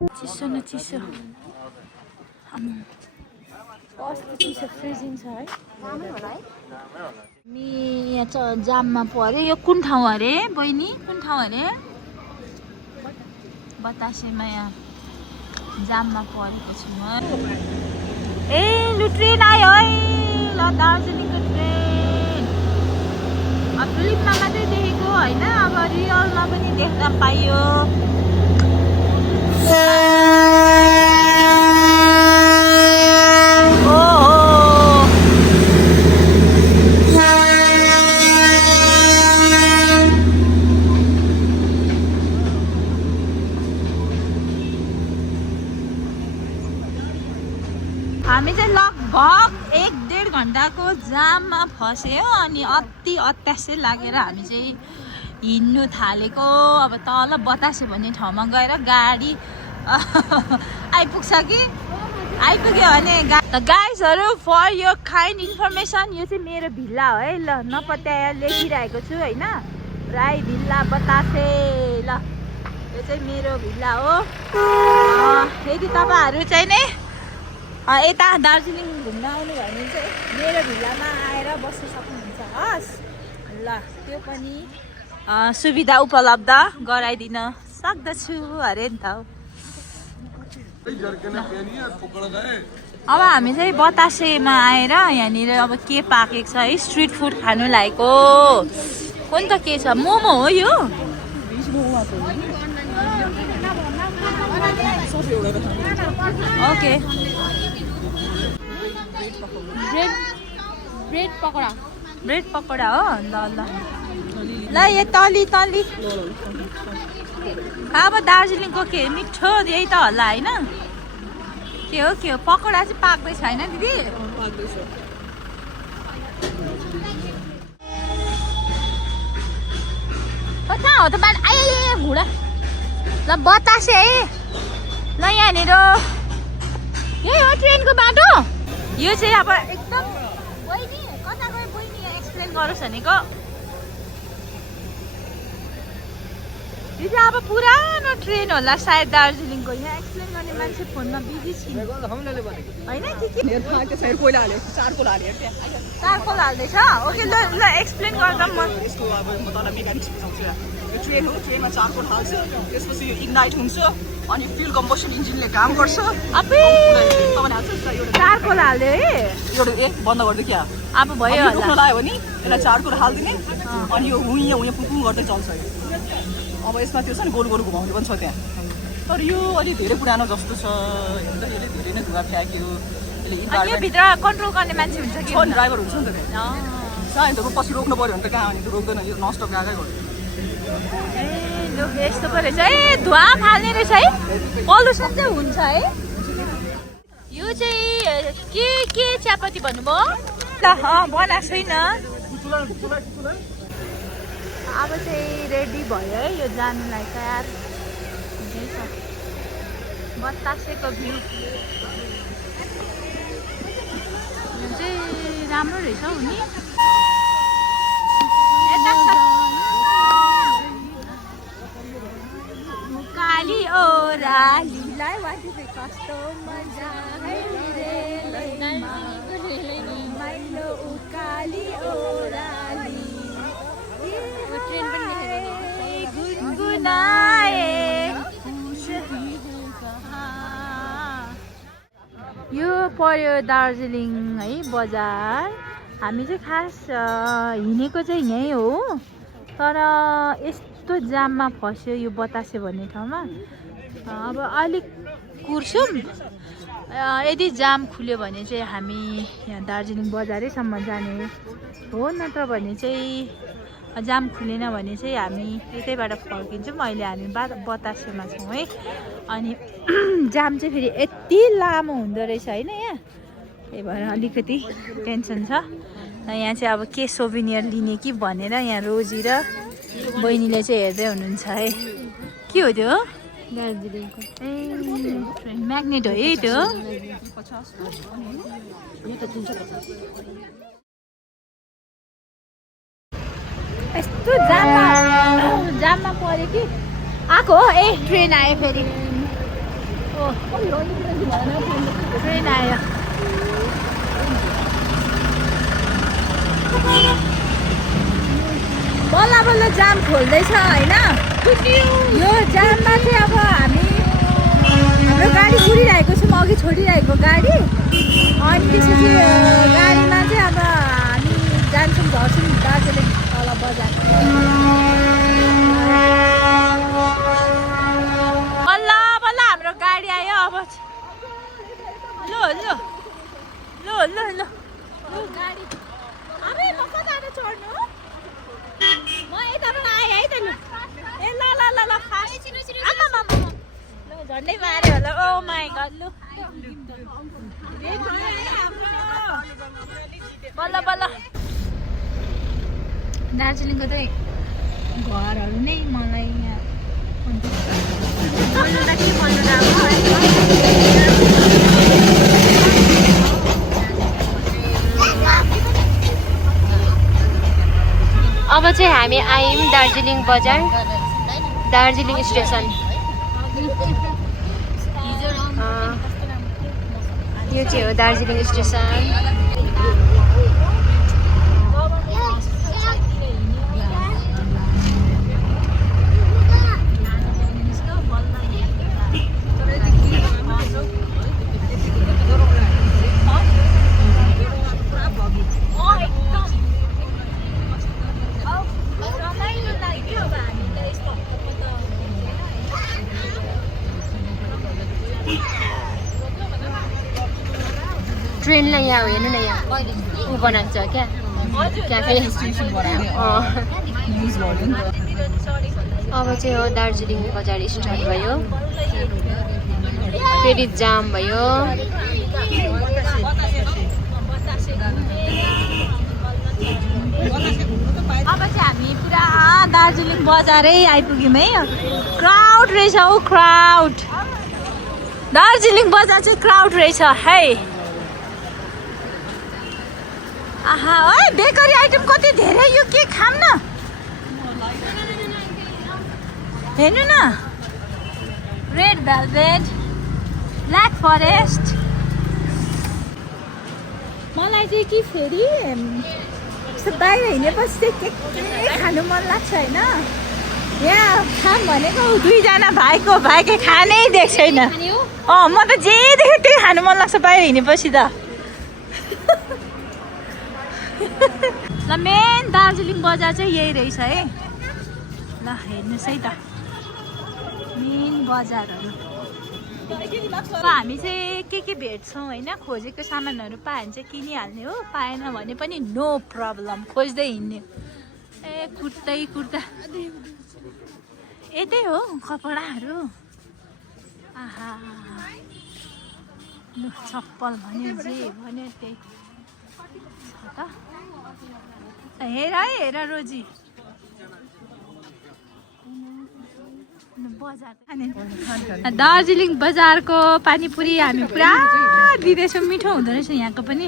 चिसो न चिसो कस्तो चिसो फ्रिजिङ छ है मी यहाँ जाममा पर्यो यो कुन ठाउँ अरे बहिनी कुन ठाउँ अरे बतासेमा यहाँ जाममा परेको छु म ए लु ट्रेन आयो है ल दार्जिलिङको ट्रेन फिल्ममा मात्रै देखेको होइन अब रियलमा पनि देख्न पाइयो हामी चाहिँ लगभग 1-1.5 घन्टाको जाममा फस्यो अनि अति अत्यासै लागेर हामी चाहिँ हिँड्नु थालेको अब तल बतासे भन्ने ठाउँमा गएर गाडी आइपुग्छ कि आइपुग्यो भने गाइजहरू फर यो काइन्ड इन्फर्मेसन यो चाहिँ मेरो भिल्ला हो है ल नपत्याएर लेखिरहेको छु होइन राई भिल्ला बतासे ल यो चाहिँ मेरो भिल्ला हो यदि तपाईँहरू चाहिँ नै यता दार्जिलिङ घुम्न आउनु भयो भने चाहिँ मेरो भिल्लामा आएर बस्न सक्नुहुन्छ हस् ल त्यो पनि सुविधा उपलब्ध गराइदिन सक्दछु अरे नि त अब हामी चाहिँ बतासेमा आएर यहाँनिर अब के पाकेको छ है स्ट्रिट फुड खानु लागेको कुन त के छ मोमो हो यो ओके ब्रेड पकोडा हो ल ल ल यो तली अब दार्जिलिङको के मिठो यही त होला होइन के हो पकोडा चाहिँ पाक्दैछ होइन दिदी कता हो त बाटो आए घुडा ल बतासे है ल यहाँनिर यही हो ट्रेनको बाटो यो चाहिँ अब एकदम बहिनी कता गयो बहिनी एक्सप्लेन गरोस् भनेको यो चाहिँ अब पुरानो ट्रेन होला सायद दार्जिलिङको यहाँ एक्सप्लेन गर्ने मान्छे फोनमा बिजी छिन् होइन के चारकोल हाल्दैछ ओके ल ल एक्सप्लेन गर्दा म यसको अब म तल मेकानिक्स बुझाउँछु यो ट्रेन हो ट्रेनमा चारकोल हाल्छ त्यसपछि यो इग्नाइट हुन्छ अनि फ्युल कम्बसन इन्जिनले काम गर्छ चारकोल हाल्यो है एउटा बन्द गरिदियो क्या अब भयो होला लाग्यो भने यसलाई चारकोल हालिदिने अनि यो हुँ पुपु गर्दै चल्छ अब यसमा त्यो छ नि गोल घुमाउने पनि छ त्यहाँ तर यो अलि धेरै पुरानो जस्तो छ हेर्दा यसले धेरै नै धुवा फ्याँक्यो यो भित्र कन्ट्रोल गर्ने मान्छे हुन्छ कि ड्राइभर हुन्छ नि त सायद पछि रोक्नु पर्यो भने त कहाँ भने त रोक्दैन यो नष्ट गएकै गर्यो ए लु यस्तो पो रहेछ है धुवा फाल्ने रहेछ है पल्युसन चाहिँ हुन्छ है यो चाहिँ के चियापत्ती भन्नुभयो ल बनाएको छैन अब चाहिँ रेडी भयो है यो जानुलाई तयार हुँदैछ बतासेको भ्यू यो चाहिँ राम्रो रहेछ हौ नि काली ओरालीलाई वाटेको कस्तो मजा माइलो उकाली ओराली यो पर्यो दार्जिलिङ है बजार हामी चाहिँ खास हिँडेको चाहिँ यहीँ हो तर यस्तो जाममा फस्यो यो बतासे भन्ने ठाउँमा अब अलिक कुर्छौँ यदि जाम खुल्यो भने चाहिँ हामी यहाँ दार्जिलिङ बजारैसम्म जाने हो नत्र भने चाहिँ जाम खुलेन भने चाहिँ हामी यतैबाट फर्किन्छौँ अहिले हामी बतासेमा छौँ है अनि जाम चाहिँ फेरि यति लामो हुँदो रहेछ होइन यहाँ त्यही भएर अलिकति टेन्सन छ यहाँ चाहिँ अब के सोभिनियर लिने कि भनेर यहाँ रोजी र बहिनीले चाहिँ हेर्दै हुनुहुन्छ है के हो त्यो दार्जिलिङको ए म्याग्नेट हो है त्यो यस्तो जाममा पऱ्यो कि आएको हो ए ट्रेन आयो फेरि ट्रेन आयो बल्ल बल्ल जाम खोल्दैछ होइन यो जाममा चाहिँ अब हाम्रो गाडी कुरिरहेको छौँ अघि छोडिरहेको गाडी अनि त्यसपछि गाडीमा चाहिँ अब हामी जान्छौँ झर्छौँ दार्जिलिङ तल बजार बल्ल बल्ल हाम्रो गाडी आयो अब लो लो लो लो लो गाडी अबे म कता चढ्नु म यताबाट आएँ है त लु ए ल ल ल ल झन्डै माऱ्यो होला ओ माई गड लु बल्ल बल्ल दार्जिलिङको चाहिँ घरहरू नै मलाई यहाँ के भन्नु अब चाहिँ हामी आयौँ दार्जिलिङ बजार दार्जिलिङ स्टेसन यो चाहिँ हो दार्जिलिङ स्टेसन ट्रेनलाई यहाँ हेर्नु न यहाँ ऊ बनाएको छ क्या क्याफे अब चाहिँ हो दार्जिलिङ बजार स्टार्ट भयो फेरि जाम भयो अब चाहिँ हामी पुरा दार्जिलिङ बजारै आइपुग्यौँ है क्राउड रहेछ हौ क्राउड दार्जिलिङ बजार चाहिँ क्राउड रहेछ है आहा ओए बेकरी आइटम कति धेरै यो के खाम न हेर्नु न रेड भेलभेट ब्ल्याक फरेस्ट मलाई चाहिँ कि फेरि यस्तो बाहिर हिँडेपछि चाहिँ के खानु मन लाग्छ होइन यहाँ खाम भनेको दुईजना भाइकै खानै दिएको छैन म त जे देख्यो त्यही खानु मन लाग्छ बाहिर हिँडेपछि त ल मेन दार्जिलिङ बजार चाहिँ यही रहेछ है ल हेर्नुहोस् है त मेन बजारहरू हामी चाहिँ के भेट्छौँ होइन खोजेको सामानहरू पायो भने चाहिँ किनिहाल्ने हो पाएन भने पनि नो प्रब्लम खोज्दै हिँड्ने ए कुर्ता यतै हो कपडाहरू आहा चप्पल भन्यो जे भन्यो त्यही छ त हेर है हेर रोजी बजार दार्जिलिङ बजारको पानीपुरी हामी पुरा दिँदैछौँ मिठो हुँदो रहेछ यहाँको पनि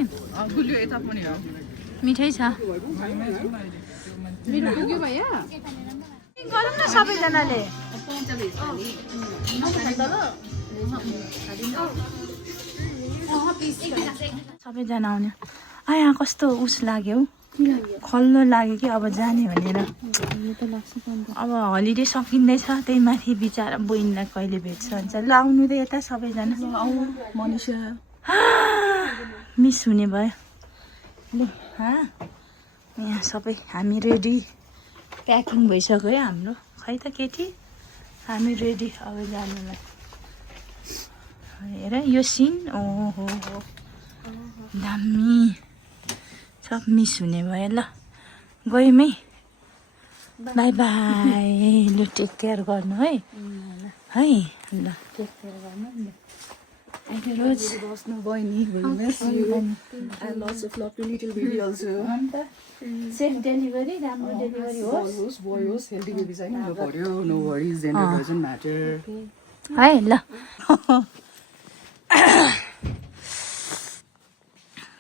मिठै छ गरौँ न सबैजनाले सबैजना आउने यहाँ कस्तो उस लाग्यो खल्लो लाग्यो कि अब जाने भनेर अब हलिडे सकिँदैछ त्यही माथि बिचरा बहिनीलाई कहिले भेट्छ भन्छ ल आउनु त यता सबैजना मनिषा मिस हुने भयो ल यहाँ सबै हामी रेडी प्याकिङ भइसक्यो है हाम्रो खै त केटी हामी रेडी अब जानुलाई हेर यो सिन ओहो दामी सब मिस हुने भयो ल गयौँ है बाई बाई लु टेक केयर गर्नु है है ल टेक केयर गर्नु नि रोज बस्नु बहिनी lots of love to little baby also safe delivery राम्रो डेलिभरी होस् boy होस् healthy baby चाहिँ हुनु पर्यो no worries gender doesn't matter है ल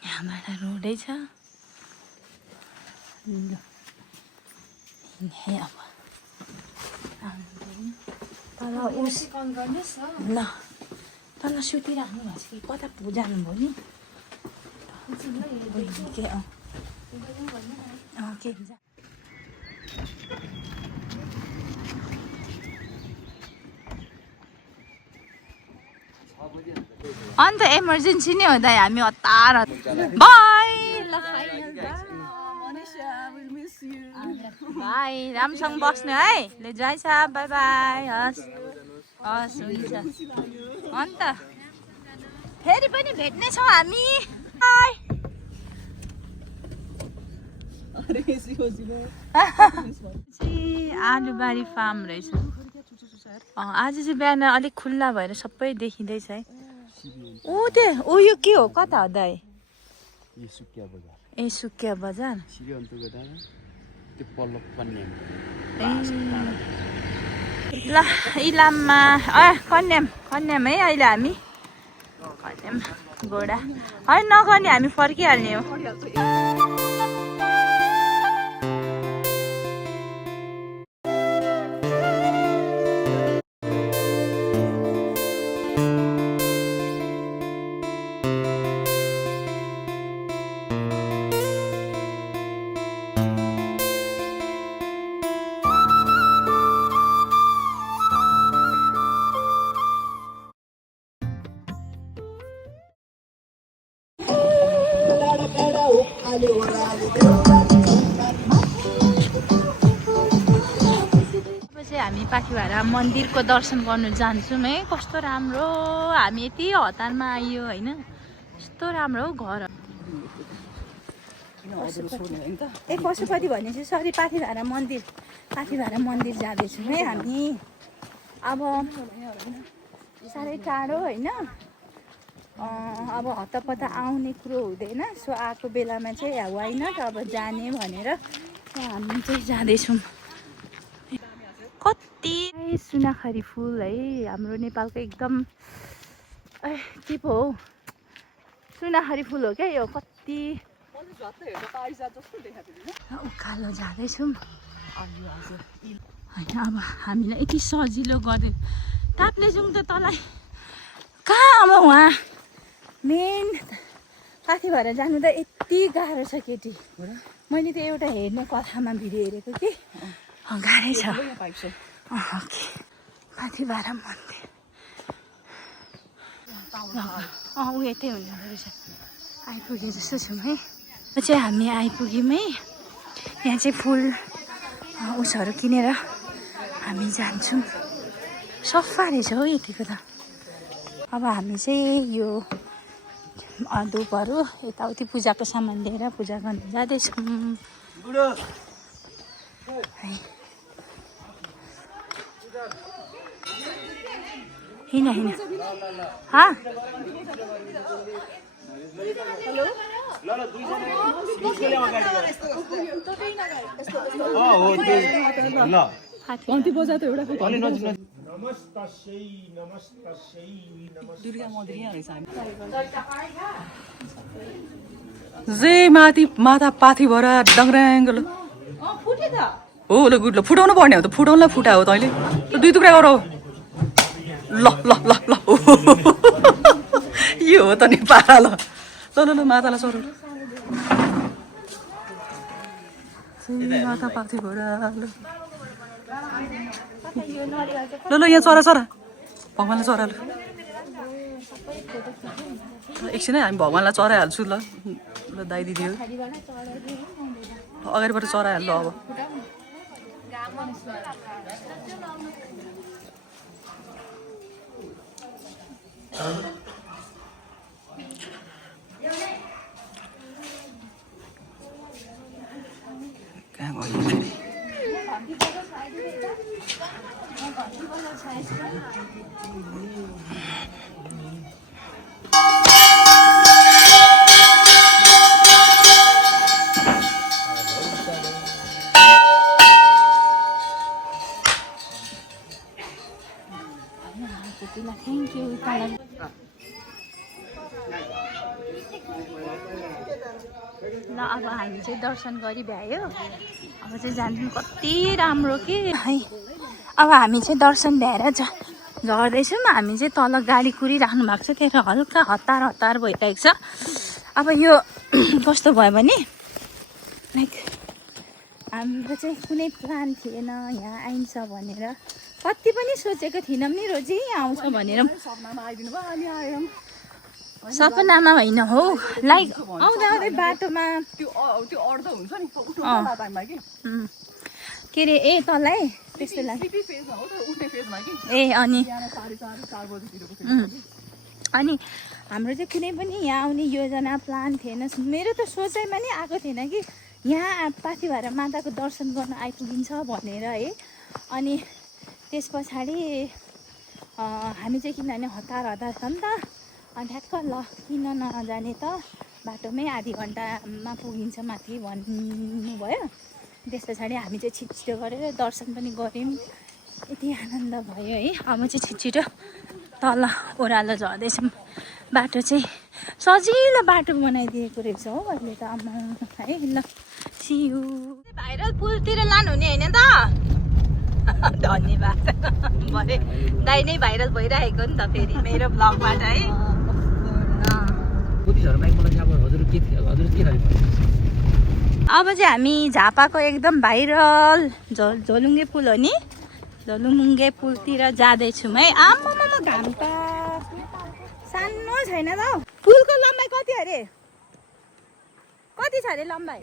यहाँबाट रोडै छ ल अब तर उस ल तल सुतिराख्नु भएको छ कि कता जानुभयो नि के के अन्त इमर्जेन्सी नै हुँदा हामी हतार बाई बाई राम्रोसँग बस्नु है ले जाइछ बाई बाई हस् हस् हुन्छ अन्त फेरि पनि भेट्नेछौँ हामी बाई आलुबारी फार्म रहेछ आज चाहिँ बिहान अलिक खुल्ला भएर सबै देखिँदैछ है ऊ त्यो ऊ यो के हो कता हो दाइ ए सुकिया बजार ल इलाममा कन्याम कन्याम है अहिले हामी कन्याम घोडा है नगर्ने हामी फर्किहाल्ने हो हामी पाखिभाडा मन्दिरको दर्शन गर्नु जान्छौँ है कस्तो राम्रो हामी यति हतारमा आइयो होइन कस्तो राम्रो हौ घर ए पशुपति भनेपछि सरी पाखिभाडा मन्दिर जाँदैछौँ है हामी अब साह्रै टाढो होइन अब हतपत आउने कुरो हुँदैन सो आएको बेलामा चाहिँ होइन त अब जाने भनेर हामी चाहिँ जाँदैछौँ कति सुनाखरी फुल है हाम्रो नेपालको एकदम के पो हौ सुनाखरी फुल हो क्या यो कति उकालो जाँदैछौँ होइन अब हामीलाई यति सजिलो गर्यो ताप्लेजुङ त तँलाई कहाँ अब उहाँ मेन पाखिभाडा जानु त यति गाह्रो छ केटी मैले त एउटा हेर्ने कथामा भिडियो हेरेको कि गाह्रै छ पाखिभाडा मन्दिर ऊ यतै हुँदो रहेछ आइपुगे जस्तो छौँ है चाहिँ हामी आइपुग्यौँ है यहाँ चाहिँ फुल उसहरू किनेर हामी जान्छौँ सफा रहेछ हौ यतिको त अब हामी चाहिँ यो धुपहरू यताउति पूजाको सामान लिएर पूजा गर्नु जाँदैछौँ हिँड हिँड जे माथि माथा पाथी भएर डङ्ग्राङ्ग हो ल गुड ल फुटाउनु पर्ने हो त फुटाउनुलाई फुटा हो तैँले दुई टुक्रा गर ल ल ल ल यो हो त नि पारा ल ल ल मातालाई सर माता पाथी भएर ल ल यहाँ चरा चरा भगवान्लाई चरा ल एकछिन है हामी भगवान्लाई चराइहाल्छु ल ल दाइ दिदी हो अगाडिबाट चराइहाल्नु अब कहाँ गयो फेरि थ्याङ्क यू ल अब हामी चाहिँ दर्शन गरिभ्यायो अब चाहिँ जान्छौँ कति राम्रो के है अब हामी चाहिँ दर्शन भ्याएर झर्दैछौँ हामी चाहिँ तल गाडी कुरिराख्नु भएको छ त्यही हल्का हतार भइरहेको छ अब यो कस्तो भयो भने लाइक हाम्रो चाहिँ कुनै प्लान थिएन यहाँ आइन्छ भनेर कति पनि सोचेको थिएनौँ नि रोजी यहाँ आउँछ भनेर सपनामा आइदिनु भयो अनि आयौँ सपनामा होइन हो लाइक आउँदै बाटोमा त्यो अर्ध हुन्छ नि उठ्नु टाइममा कि के अरे ए तँलाई त्यस्तो लाग्छ स्लिपी फेजमा हो तर उठ्ने फेजमा कि ए अनि 4:30 बजीतिरको अनि हाम्रो चाहिँ कुनै पनि यहाँ आउने योजना प्लान थिएन मेरो त सोचाइमा नि आएको थिएन कि यहाँ पाथिभरा माताको दर्शन गर्न आइपुगिन्छ भनेर है अनि त्यस पछाडि हामी चाहिँ किनभने हतार छ नि त अनि ठ्याक्क ल किन नजाने त बाटोमै आधी घन्टामा पुगिन्छ माथि भन्नुभयो त्यस पछाडि हामी चाहिँ छिटो गरेर दर्शन पनि गऱ्यौँ यति आनन्द भयो है अब चाहिँ छिटो तल ओह्रालो झर्दैछौँ बाटो चाहिँ सजिलो बाटो बनाइदिएको रहेछ हो अहिले त आमा है ल सियु भाइरल पुलतिर लानुहुने होइन त धन्यवाद भने दाइ नै भाइरल भइरहेको नि त फेरि मेरो ब्लगबाट है अब चाहिँ हामी झापाको एकदम भाइरल झोलुङ्गे पुल हो नि झोलुङ्गे पुलतिर जाँदैछौँ है आम्मामा घाम त सानो छैन त पुलको लम्बाइ कति अरे कति छ अरे लम्बाइ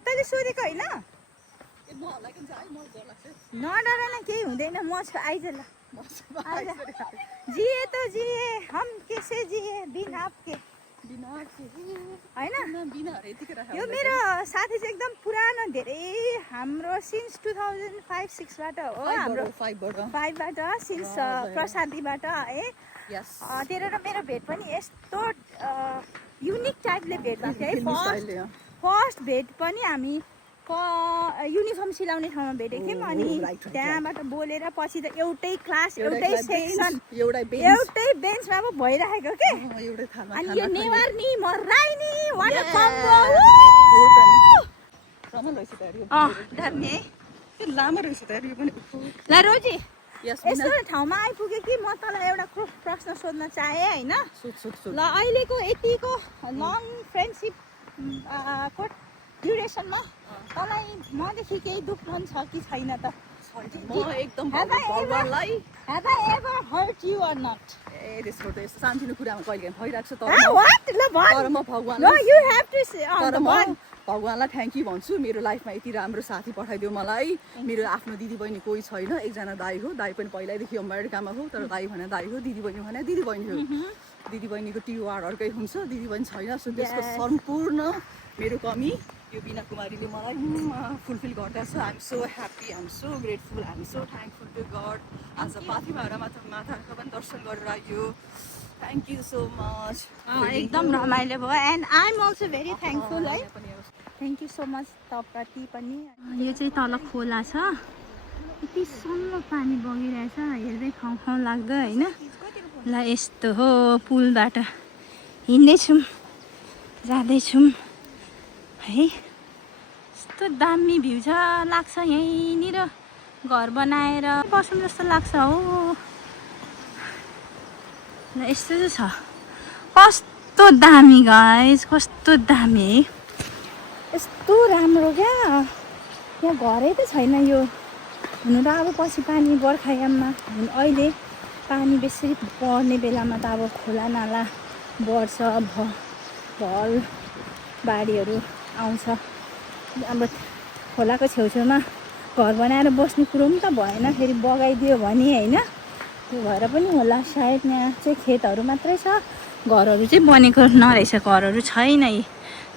तैँले सोधेको होइन नडर न केही हुँदैन म आइज ल जिए त जिए हम कैसे जिए बिना आपके होइन यो मेरो साथी चाहिँ एकदम पुरानो धेरै हाम्रो सिन्स 2005-06बाट हो हाम्रो 5बाट सिन्स प्रशान्तिबाट है तेरो र मेरो भेट पनि यस्तो युनिक टाइपले भेट भएको थियो है फर्स्ट भेट पनि हामी युनिफर्म सिलाउने ठाउँमा भेटेको थियौँ अनि त्यहाँबाट बोलेर पछि त एउटै क्लास एउटै सेक्सन एउटै बेन्चमा पो भइरहेको के अनि यो नेवार नि मराइ नि लामो रहेछ त यो पनि ल रोजी यस्तो ठाउँमा आइपुग्यो कि म तँलाई एउटा प्रश्न सोध्न चाहेँ होइन ल अहिलेको यतिको लङ फ्रेन्डसिप ड्युरेसनमा तँलाई मदेखि केही दुःख मन छ कि छैन त एकदम Have I ever hurt you or not? त्यसको त यस्तो सानोतिनो कुरामा कहिले भइरहेको छ तर म भगवान्लाई थ्याङ्क यू भन्छु मेरो लाइफमा यति राम्रो साथी पठाइदियो मलाई मेरो आफ्नो दिदीबहिनी कोही छैन एकजना दाइ हो दाइ पनि पहिल्यैदेखि अमेरिकामा हो तर दाइ भने दाइ हो दिदीबहिनी भने दिदीबहिनी हो दिदीबहिनीको टिवार अर्कै हुन्छ दिदीबहिनी छैन सो त्यसको सम्पूर्ण मेरो कमी यो बिना कुमारीले मलाई फुलफिल गर्दछ I am so happy I am so grateful I am so thankful to God आज पाथिभरा माताको पनि दर्शन गरेर आयो थ्याङ्क यू सो मच एकदम रमाइलो भयो and I am also very thankful है थ्याङ्क यू सो मच तपाईँप्रति पनि यो चाहिँ तल खोला छ यति सल्लो पानी बगिरहेछ हेर्दै खाउँ लाग्दो होइन ल यस्तो हो पुलबाट हिँड्दैछौँ जाँदैछौँ है यस्तो दामी भ्यू छ लाग्छ यहीँनिर घर बनाएर बसौँ जस्तो लाग्छ हो ल यस्तो चाहिँ छ कस्तो दामी गाइस कस्तो दामी है यस्तो राम्रो क्या यहाँ घरै त छैन यो हुनु त अब पछि पानी बर्खायाममा अहिले पानी बेसी पर्ने बेलामा त अब खोला नाला बढ्छ भल बाढीहरू आउँछ अब खोलाको छेउछेउमा घर बनाएर बस्ने कुरो पनि त भएन फेरि बगाइदियो भने होइन त्यो भएर पनि होला सायद यहाँ चाहिँ खेतहरू मात्रै छ घरहरू चाहिँ बनेको नरहेछ घरहरू छैन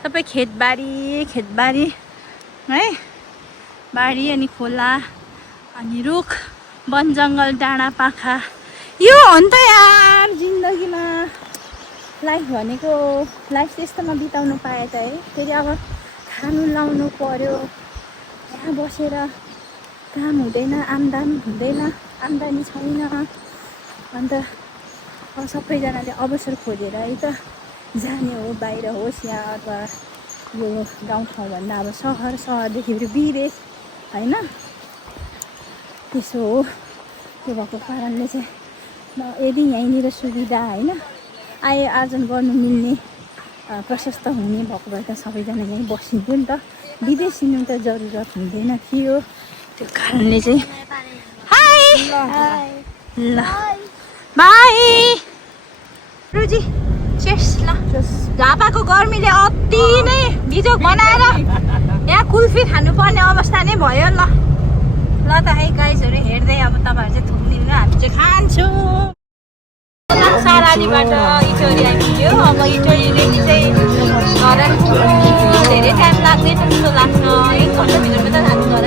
सबै खेतबारी है बारी अनि खोला अनि रुख वन जङ्गल डाँडा पाखा यो हो नि त यार जिन्दगीमा लाइफ भनेको लाइफ चाहिँ यस्तोमा बिताउनु पाएँ त है फेरि अब खानु लाउनु पर्यो यहाँ बसेर काम हुँदैन आम्दानी छैन अन्त सबैजनाले अवसर खोजेर है त जाने हो बाहिर होस् या अथवा यो गाउँठाउँभन्दा अब सहरदेखि विदेश होइन त्यसो हो त्यो भएको कारणले चाहिँ यदि यहीँनिर सुविधा होइन आय आर्जन गर्नु मिल्ने प्रशस्त हुने भएको भए त सबैजना यहीँ बसिन्थ्यो नि त विदेश हिँड्नु त जरुरत हुँदैन थियो त्यो कारणले चाहिँ हाई ल बाई रुजी चेस ल झापाको गर्मीले अति नै बिजोग बनाएर यहाँ कुल्फी खानुपर्ने अवस्था नै भयो ल ल त है गाइजहरू हेर्दै अब तपाईँहरू चाहिँ थुक्दिनु हामी चाहिँ खान्छौँ सारानीबाट इटोरी आइपुग्यो अब इटोरीदेखि चाहिँ घर पुग्नु धेरै टाइम लाग्दैन जस्तो लाग्छ 1 घन्टाभित्रमा त हामी घर